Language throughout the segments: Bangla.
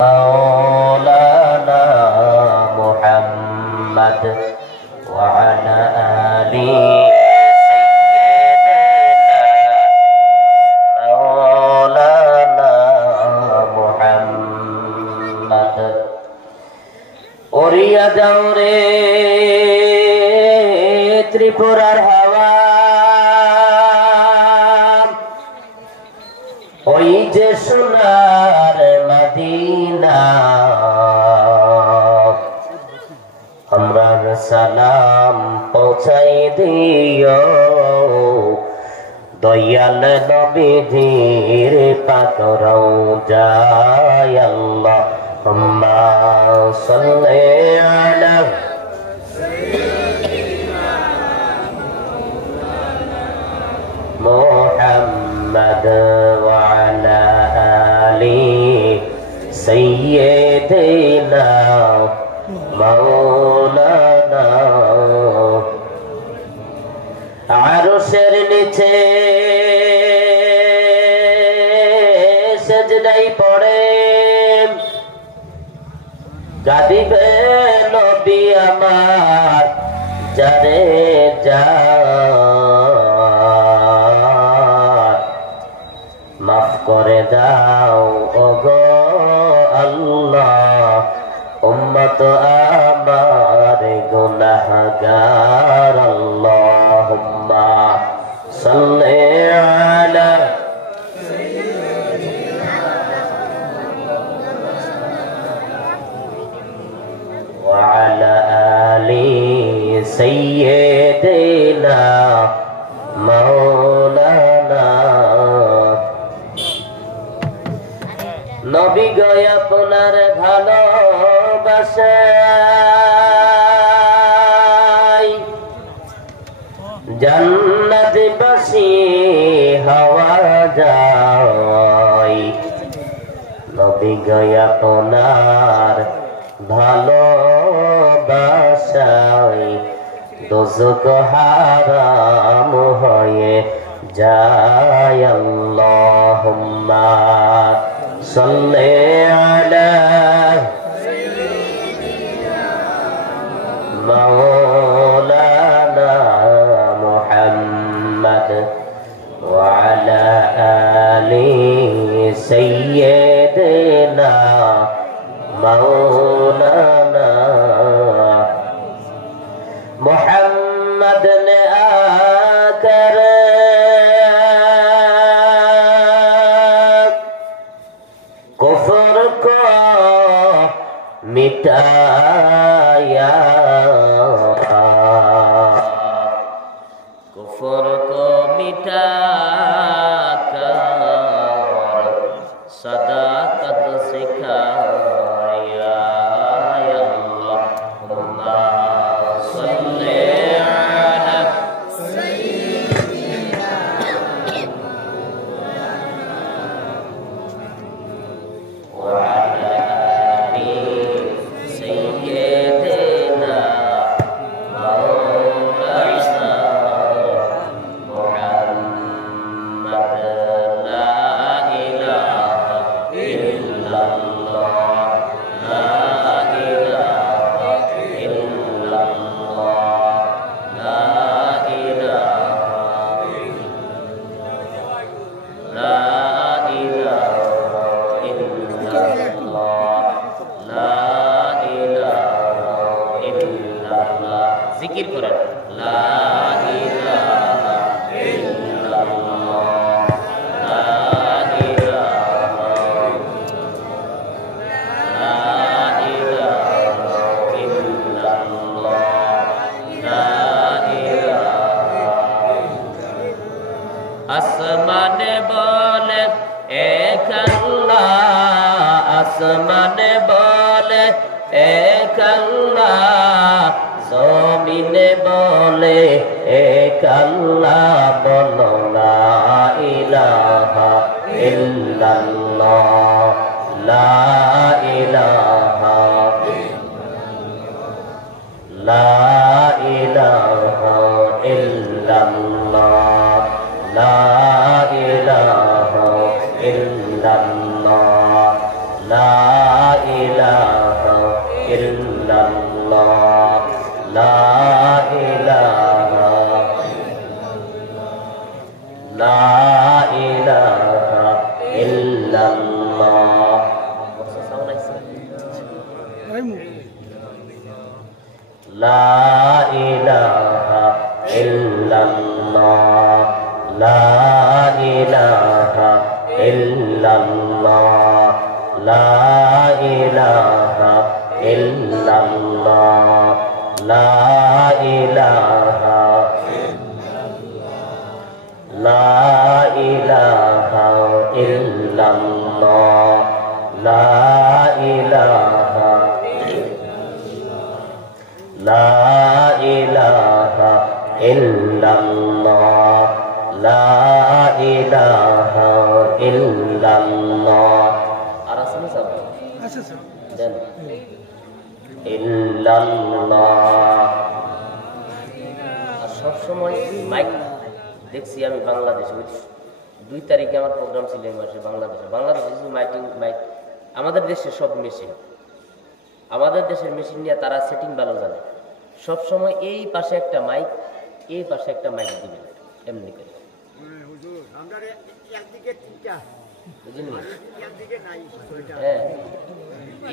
مولانا محمد وعلى آله سيدنا مولانا محمد ওরিয়া যাও রে ত্রিপুরার হাওয়া ওই যে সোনার মদিনা আমরার সালাম পৌঁছাই দিও দয়াল নবীজির পাক রওজায় আল্লাহুম্মা সাল্লি আলা মুহাম্মাদ ওয়া আলা আলি সাইয়্যিদিনা মাওলানা আরশের নিচে সেজদায় পড়ে কাঁদিবে নবী আমার যারে যা মাফ করে দাও ওগো আল্লাহ উম্মত আমার গুনাহগার আল্লাহুম্মা সাল্লি আলা ওয়া আলা আলি সাইয়্যিদিনা মাওলানা নবী গো আপনার ভালোবাসায় জান্নাতবাসী হওয়া যায় নবী গো আপনার ভালোবাসায় দোজখ হারাম হয়ে যায় আল্লাহুম্মা সাল্লি আলা মাওলানা মুহাম্মদ ওয়া আলা আলি সাইয়্যিদিনা মাওলানা मुहम्मद ने आकर कुफ्र को मिटाया कुफ्र को मिटाकर सदाकत सिखाया अल्लाहुम्मा सल्ली अला सय्यिदिना व अला आलि सय्यिदिना मौलाना मुहम्मद ला इलाहा इल्लल्लाह ला इलाहा इल्लल्लाह ला इलाहा ला इलाहा इल्लल्लाह ला इलाहा इल्लल्लाह जिकिर करें ला इलाहा इल्लल्लाह ला इलाहा ला इलाहा इल्लल्लाह ला इलाहा আসমানে বলে এক আল্লাহ আসমানে বলে এক আল্লাহ জমিনে বলে এক আল্লাহ বলো লা ইলাহা ইল্লাল্লাহ লা ইলাহা লা ইলাহা ইল্লাল্লাহ লা ইলাহা ইল্লাল্লাহ লা ইলাহা ইল্লাল্লাহ লা ইলাহা লা ইলাহা ইল্লাল্লাহ লা ইলাহা ইল্লাল্লাহ লা ইলাহা ইল্লাল্লাহ লা ইলাহা ইল্লাল্লাহ লা ইলাহা লা ইলাহা ইল্লাল্লাহ লা ইলাহা লা ইলাহা ইল্লাল্লাহ লা ইলাহা ইল্লাল্লাহ আর আসলে সব আচ্ছা স্যার দেন ইল্লাল্লাহ। আর সব সময় মাইক দেখছি আমি বাংলাদেশে 2 তারিখে আমার প্রোগ্রাম ছিল এই মাসে বাংলাদেশে মাইক আমাদের দেশে সব মেশিন আমাদের দেশের মেশিন নিয়ে তারা সেটিং ভালো জানে। সব সময় এই পাশে একটা মাইক এই পাশে একটা মাইক দিবেন এমনি করে হ্যাঁ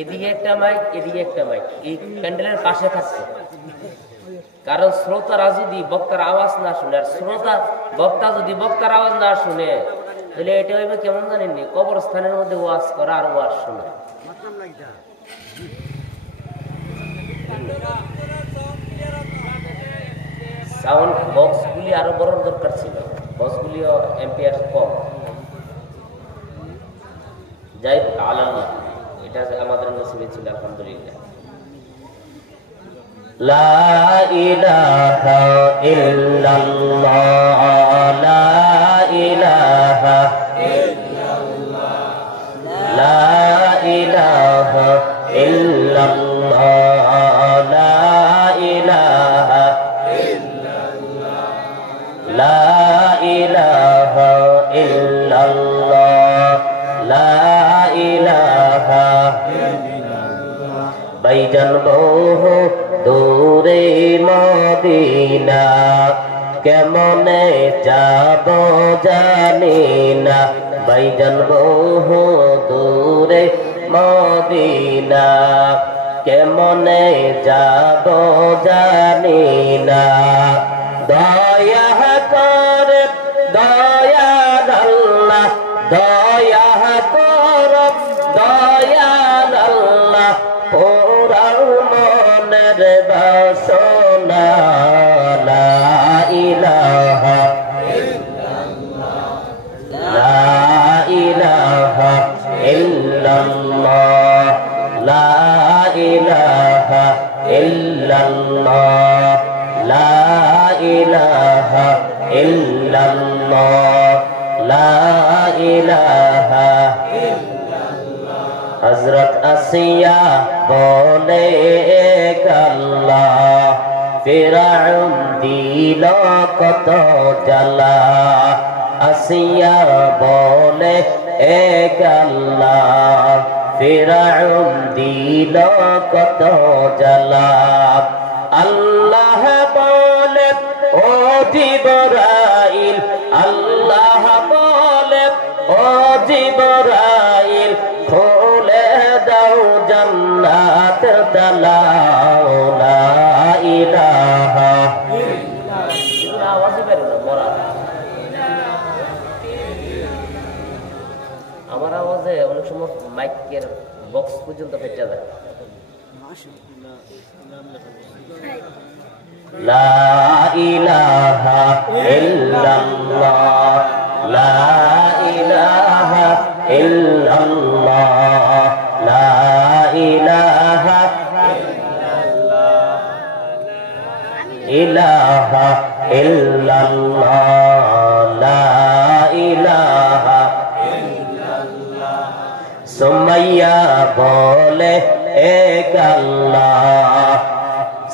এদিকে একটা মাইক এদিকে একটা মাইক এই প্যান্ডেলের পাশে থাকছে। কারণ শ্রোতারা যদি বক্তার আওয়াজ না শুনে আর বক্তা যদি বক্তার আওয়াজ না শুনে তাহলে এটা হইবে কেমন জানেননি কবরস্থানের মধ্যে ওয়াজ করা আর ওয়াজ শোনা। সাউন্ড বক্সগুলি আরো বড় দরকার ছিল, বক্সগুলিও এম্পিয়ার কম। যাই আল্লাহ এটা আমাদের নসিবে ছিল আলহামদুলিল্লাহ। লা ইলাহা ইল্লাল্লাহ লা ইলাহা ইল্লাল্লাহ লা ইলাহা ইল্লাল্লাহ লা ইলাহা ইল্লাল্লাহ লা ইলাহা ইল্লাল্লাহ লা ইলাহা ইল্লাল্লাহ। ভাইজান বহু দূরে মদিনা কেমনে যাব জানি না, ভাইজান বহু দূরে মদিনা কেমনে যাব জানি না। দয়া করে দয়াল আল্লাহ দয়া কর দয়াল আল্লাহ পুরাও মনের বাসনা। লা ইলাহা ইল্লাল্লাহ লা ইলাহা ইল্লাল্লাহ লা ইলাহা ইল্লাল্লাহ লা ইলাহা ইল্লাল্লাহ লা ইলাহা ইল্লাল্লাহ। হযরত আসিয়া বলে আল্লাহ ফিরআউন দিল কত জ্বালা। আসিয়া বলে এক আল্লাহ ফিরআউন দিল কত জ্বালা। আল্লাহ বলে ও জিবরাইল আল্লাহ বলে ও জিবরাইল খুলে দাও জান্নাত তালা। লা ইলাহা ইল্লাল্লাহ আওয়াজ বের না বলা আমার আওয়াজে অনেক সময় মাইকের বক্স পর্যন্ত ফেটে যায়। লা ইলাহা ইল্লাল্লাহ লা ইলাহা ইল্লাল্লাহ লা ইলাহা ইলাহা ইল্লাল্লাহ লা ইলাহা ইল্লাল্লাহ। সুমাইয়া বলে এক আল্লাহ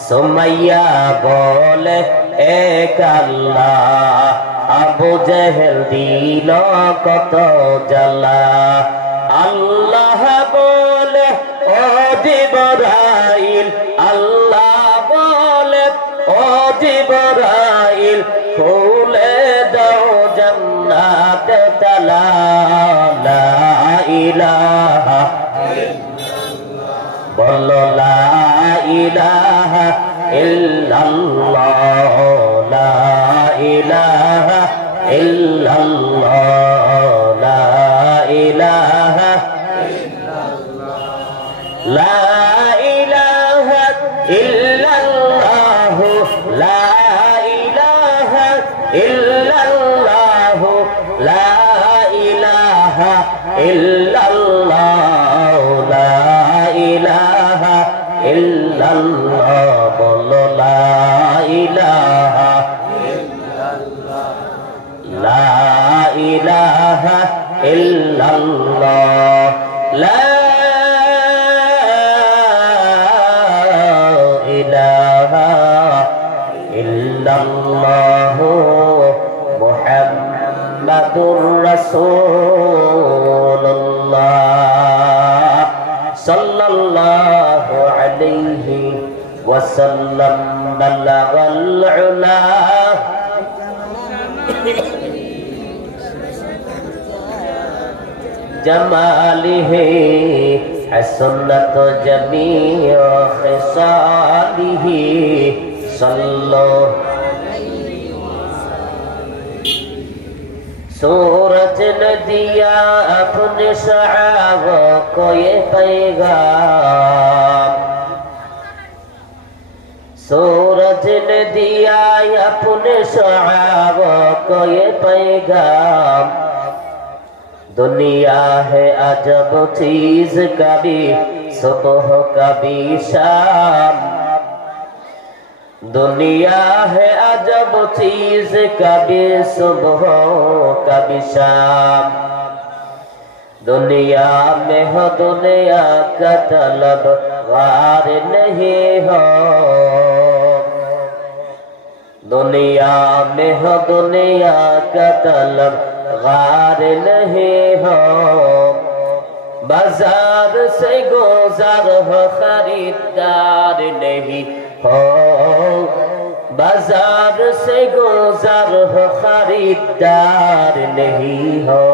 সুমাইয়া বলে এক আল্লাহ আবু জেহেল দিল কত জ্বালা। আল্লাহ জিবরাইল আল্লাহ বলে ও জিবরাইল খুলে দাও জান্নাতের তালা লা ইলাহা বলো লা ইলাহা ইল্লাল্লাহ লা ইলাহা ইল্লাল্লাহ লা ইলাহা লা ইলাহা ইল্লাল্লাহ লা ইলাহা ইল্লাল্লাহ লা ইলাহা ইল্লাল্লাহ লা ইলাহা ইল্লাল্লাহ বলো লা ইলাহা লা ইলাহা ইল্লাল্লাহ লা ইলাহা ইল্লাল্লাহ মুহাম্মাদুর রাসূলুল্লাহ সাল্লাল্লাহু আলাইহি ওয়াসাল্লাম বালাগাল উলা জামালিহি حسنت جميع خصاله صلو सूरज ने दिया अपने सहाबा को ये पैगाम सूरज ने दिया अपने सहाबा को ये पैगाम दुनिया है अजब चीज कभी सुबह कभी शाम दुनिया है अजब चीज कभी सुबह कभी शाम दुनिया में हो दुनिया का तलब वार नहीं हो दुनिया में हो दुनिया का तलब वार नहीं हो बाजार से गुजार हो खरीदार नहीं हो बाजार से गुजार हो खरीदार नहीं हो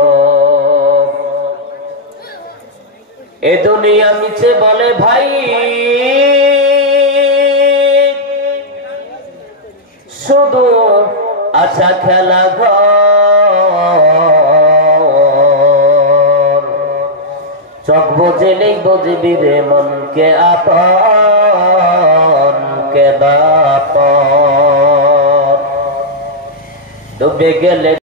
ए दुनिया नीचे बोले भाई शुद्ध आशा खेला चोख बुझिलेই बुझबি रे मन के आपन के बापन डूबे गेले